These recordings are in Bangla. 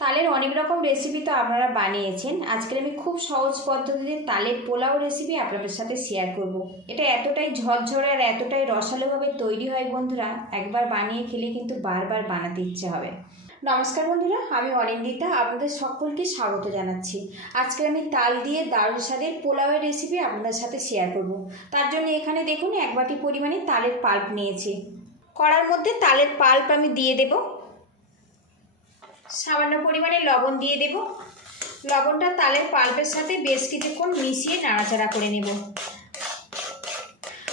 তালের অনেক রকম রেসিপি তো আপনারা বানিয়েছেন। আজকে আমি খুব সহজ পদ্ধতিতে তালের পোলাও রেসিপি আপনাদের সাথে শেয়ার করব। এটা এতটাই ঝরঝরে আর এতটাই রসালোভাবে তৈরি হয় বন্ধুরা, একবার বানিয়ে খেলে কিন্তু বারবার বানাতে ইচ্ছে হবে। নমস্কার বন্ধুরা, আমি অনিন্দিতা, আপনাদের সকলকে স্বাগত জানাচ্ছি। আজকে আমি তাল দিয়ে দারুণ স্বাদের পোলাওয়ের রেসিপি আপনাদের সাথে শেয়ার করব। তার জন্য এখানে দেখুন 1 বাটি পরিমাণে তালের পাল্প নিয়েছি। কড়ার মধ্যে তালের পাল্প আমি দিয়ে দেব। সামান্য পরিমাণে লবণ দিয়ে দেব। লবণটা তালের পাল্পের সাথে বেশ কিছুক্ষণ মিশিয়ে নাড়াচাড়া করে নেব।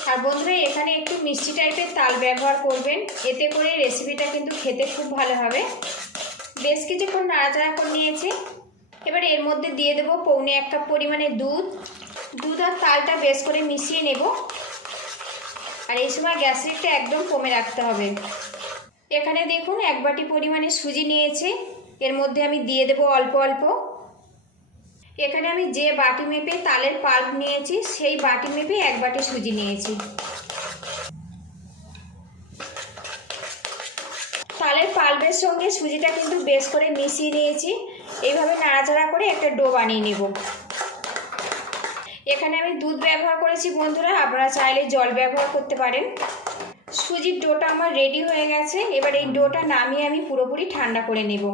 আর বন্ধুরা, এখানে একটু মিষ্টি টাইপের তাল ব্যবহার করবেন, এতে করে রেসিপিটা কিন্তু খেতে খুব ভালো হবে। বেশ কিছুক্ষণ নাড়াচাড়া করে নিয়েছি। এবার এর মধ্যে দিয়ে দেবো পৌনে 1 কাপ পরিমাণে দুধ আর তালটা বেশ করে মিশিয়ে নেব। আর এই সময় গ্যাস লিডটা একদম কমে রাখতে হবে। এখানে দেখুন 1 বাটি পরিমাণে সুজি নিয়েছি, এর মধ্যে আমি দিয়ে দেব অল্প অল্প। এখানে আমি যে বাটি মেপে তালের পাল্প নিয়েছি সেই বাটি মেপে 1 বাটি সুজি নিয়েছি। তালের পাল্পের সঙ্গে সুজিটা কিন্তু বেশ করে মিশিয়ে নিয়েছি। এইভাবে নাড়াচাড়া করে একটা ডো বানিয়ে নেব। এখানে আমি দুধ ব্যবহার করেছি বন্ধুরা, আপনারা চাইলে জল ব্যবহার করতে পারেন। সুজির ডোটা আমার রেডি হয়ে গেছে। এবার এই ডোটা নামিয়ে আমি পুরোপুরি ঠান্ডা করে নেব।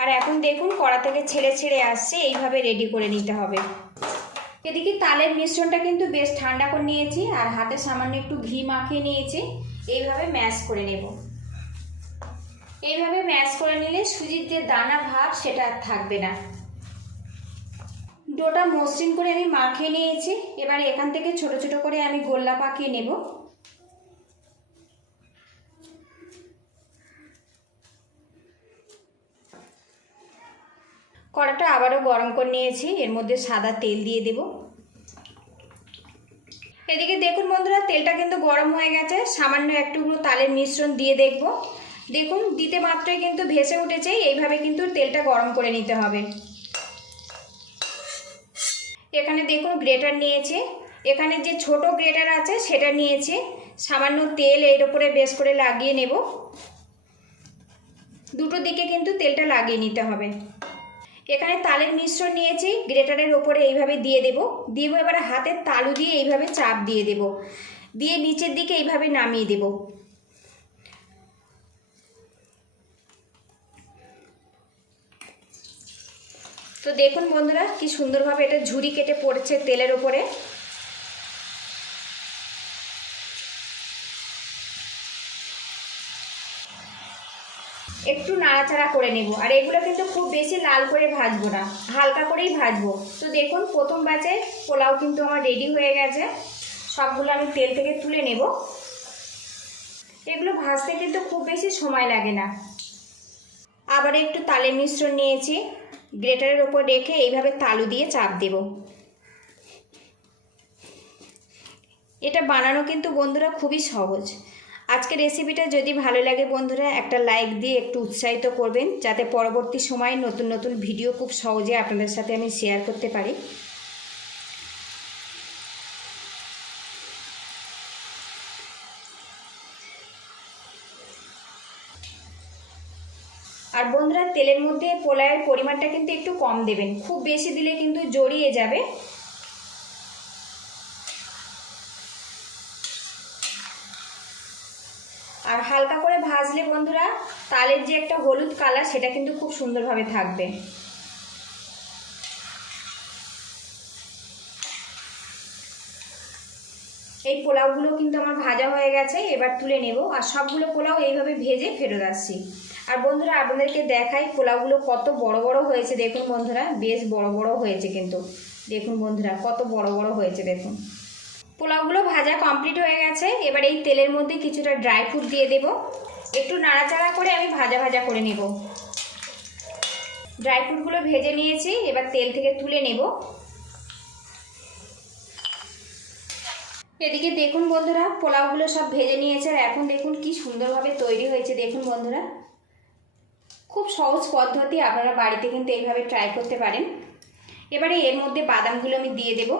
আর এখন দেখুন কড়া থেকে ছেড়ে ছেড়ে আসছে, এইভাবে রেডি করে নিতে হবে। এদিকে তালের মিশ্রণটা কিন্তু বেশ ঠান্ডা করে নিয়েছি আর হাতে সামান্য একটু ঘি মাখিয়ে নিয়েছি। এইভাবে ম্যাশ করে নেব। এইভাবে ম্যাশ করে নিলে সুজির যে দানা ভাব সেটা আর থাকবে না। ডোটা মসৃণ করে আমি মাখিয়ে নিয়েছি। এবার এখান থেকে ছোট ছোট করে আমি গোল্লা পাকিয়ে নেব। কড়াটা আবারও গরম করে নিয়েছি, এর মধ্যে সাদা তেল দিয়ে দেব। এদিকে দেখুন বন্ধুরা, তেলটা কিন্তু গরম হয়ে গেছে। সামান্য একটু তালের মিশ্রণ দিয়ে দেখব। দেখুন দিতে মাত্রই কিন্তু ভেসে উঠেছে। এইভাবে কিন্তু তেলটা গরম করে নিতে হবে। এখানে দেখুন গ্রেটার নিয়েছি। এখানে যে ছোট গ্রেটার আছে সেটা নিয়েছি। সামান্য তেল এর উপরে বেশ করে লাগিয়ে নেব। দুটো দিকে কিন্তু তেলটা লাগিয়ে নিতে হবে। এখানে তালের মিশ্রণ নিয়েছি, গ্রেটারের ওপরে এইভাবে দিয়ে দেব। এবার হাতের তালু দিয়ে এইভাবে চাপ দিয়ে দেব, দিয়ে নিচের দিকে এইভাবে নামিয়ে দেব। তো দেখুন বন্ধুরা কি সুন্দরভাবে এটা ঝুরি কেটে পড়েছে তেলের ওপরে। একটু নাড়াচাড়া করে নেব। আর এগুলো কিন্তু খুব বেশি লাল করে ভাজবো না, হালকা করেই ভাজবো। তো দেখুন প্রথম ব্যাচে পোলাও কিন্তু আমার রেডি হয়ে গেছে। সবগুলো আমি তেল থেকে তুলে নেব। এগুলো ভাজতে কিন্তু খুব বেশি সময় লাগে না। আবার একটু তালের মিশ্রণ নিয়েছি, গ্রেটারের ওপর রেখে এইভাবে তালু দিয়ে চাপ দেব। এটা বানানো কিন্তু বন্ধুরা খুবই সহজ। আজকের রেসিপিটা যদি ভালো লাগে বন্ধুরা, একটা লাইক দিয়ে একটু উৎসাহিত করবেন, যাতে পরবর্তী সময়ে নতুন নতুন ভিডিও খুব সহজে আপনাদের সাথে আমি শেয়ার করতে পারি। আর বন্ধুরা, তেলের মধ্যে পোলাওয়ের পরিমাণটা কিন্তু একটু কম দেবেন, খুব বেশি দিলে কিন্তু জড়িয়ে যাবে। আর হালকা করে ভাজলে বন্ধুরা তালের যে একটা হলুদ কালার সেটা কিন্তু খুব সুন্দরভাবে থাকবে। এই পোলাওগুলো কিন্তু আমার ভাজা হয়ে গেছে, এবার তুলে নেব। আর সবগুলো পোলাও এইভাবে ভেজে ফেরত আসছি। আর বন্ধুরা আপনাদেরকে দেখাই পোলাওগুলো কত বড় বড় হয়েছে। দেখুন বন্ধুরা বেশ বড় বড় হয়েছে কিন্তু। দেখুন বন্ধুরা কত বড় বড় হয়েছে দেখুন। পোলাওগুলো ভাজা কমপ্লিট হয়ে গেছে। এবার এই তেলের মধ্যে কিছুটা ড্রাই ফ্রুট দিয়ে দেব। একটু নাড়াচাড়া করে আমি ভাজা ভাজা করে নেব। ড্রাই ফ্রুটগুলো ভেজে নিয়েছি, এবার তেল থেকে তুলে নেব। এদিকে দেখুন বন্ধুরা পোলাওগুলো সব ভেজে নিয়েছে। আর এখন দেখুন কি সুন্দরভাবে তৈরি হয়েছে। দেখুন বন্ধুরা খুব সহজ পদ্ধতি, আপনারা বাড়িতে কিন্তু এইভাবে ট্রাই করতে পারেন। এবারে এর মধ্যে বাদামগুলো আমি দিয়ে দেব।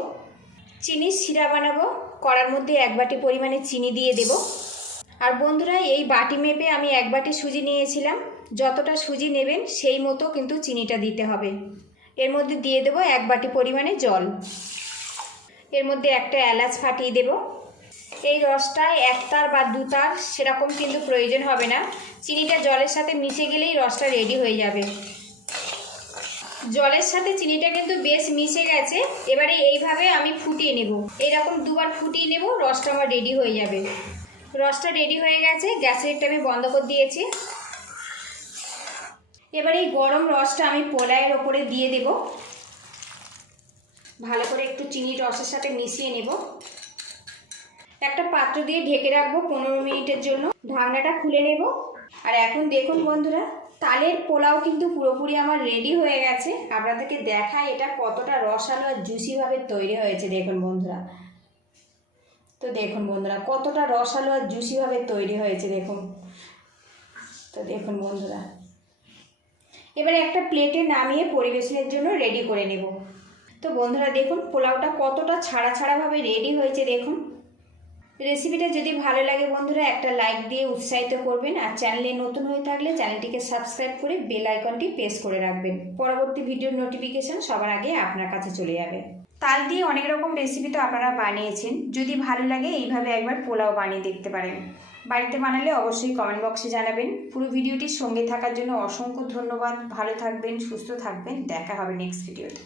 চিনির শিরা বানাবো, কড়ার মধ্যে 1 বাটি পরিমাণে চিনি দিয়ে দেব। আর বন্ধুরা এই বাটি মেপে আমি 1 বাটি সুজি নিয়েছিলাম, যতটা সুজি নেবেন সেই মতো কিন্তু চিনিটা দিতে হবে। এর মধ্যে দিয়ে দেবো 1 বাটি পরিমাণে জল। এর মধ্যে একটা এলাচ ফাটিয়ে দেব। এই রসটায় 1 তার বা 2 তার সেরকম কিন্তু প্রয়োজন হবে না, চিনিটা জলের সাথে মিশে গেলেই রসটা রেডি হয়ে যাবে। জলের সাথে চিনিটা কিন্তু বেশ মিশে গেছে। এবারে এইভাবে আমি ফুটিয়ে নেব, এইরকম 2 বার ফুটিয়ে নেব, রসটা আমার রেডি হয়ে যাবে। রসটা রেডি হয়ে গেছে, গ্যাসেরটা আমি বন্ধ করে দিয়েছি। এবার এই গরম রসটা আমি পোলাওয়ের ওপরে দিয়ে দেব। ভালো করে একটু চিনির রসের সাথে মিশিয়ে নেব। একটা পাত্র দিয়ে ঢেকে রাখবো 15 মিনিটের জন্য। ঢাকনাটা খুলে নেব। আর এখন দেখুন বন্ধুরা, তালের পোলাও কিন্তু পুরোপুরি আমার রেডি হয়ে গেছে। আপনাদেরকে দেখাই এটা কতটা রসালো আর জুসিভাবে তৈরি হয়েছে। দেখুন বন্ধুরা, তো দেখুন বন্ধুরা কতটা রসালো আর জুসিভাবে তৈরি হয়েছে দেখুন। তো দেখুন বন্ধুরা, এবারে একটা প্লেটে নামিয়ে পরিবেশনের জন্য রেডি করে নেব। তো বন্ধুরা দেখুন পোলাওটা কতটা ছাড়া ছাড়াভাবে রেডি হয়েছে দেখুন। রেসিপিটা যদি ভালো লাগে বন্ধুরা একটা লাইক দিয়ে উৎসাহিত করবেন, আর চ্যানেলে নতুন হয়ে থাকলে চ্যানেলটিকে সাবস্ক্রাইব করে বেল আইকনটি প্রেস করে রাখবেন। পরবর্তী ভিডিওর নোটিফিকেশন সবার আগে আপনার কাছে চলে যাবে। তাল দিয়ে অনেক রকম রেসিপি তো আপনারা বানিয়েছেন, যদি ভালো লাগে এইভাবে একবার পোলাও বানিয়ে দেখতে পারেন। বাড়িতে বানালে অবশ্যই কমেন্ট বক্সে জানাবেন। পুরো ভিডিওটির সঙ্গে থাকার জন্য অসংখ্য ধন্যবাদ। ভালো থাকবেন, সুস্থ থাকবেন, দেখা হবে নেক্সট ভিডিওতে।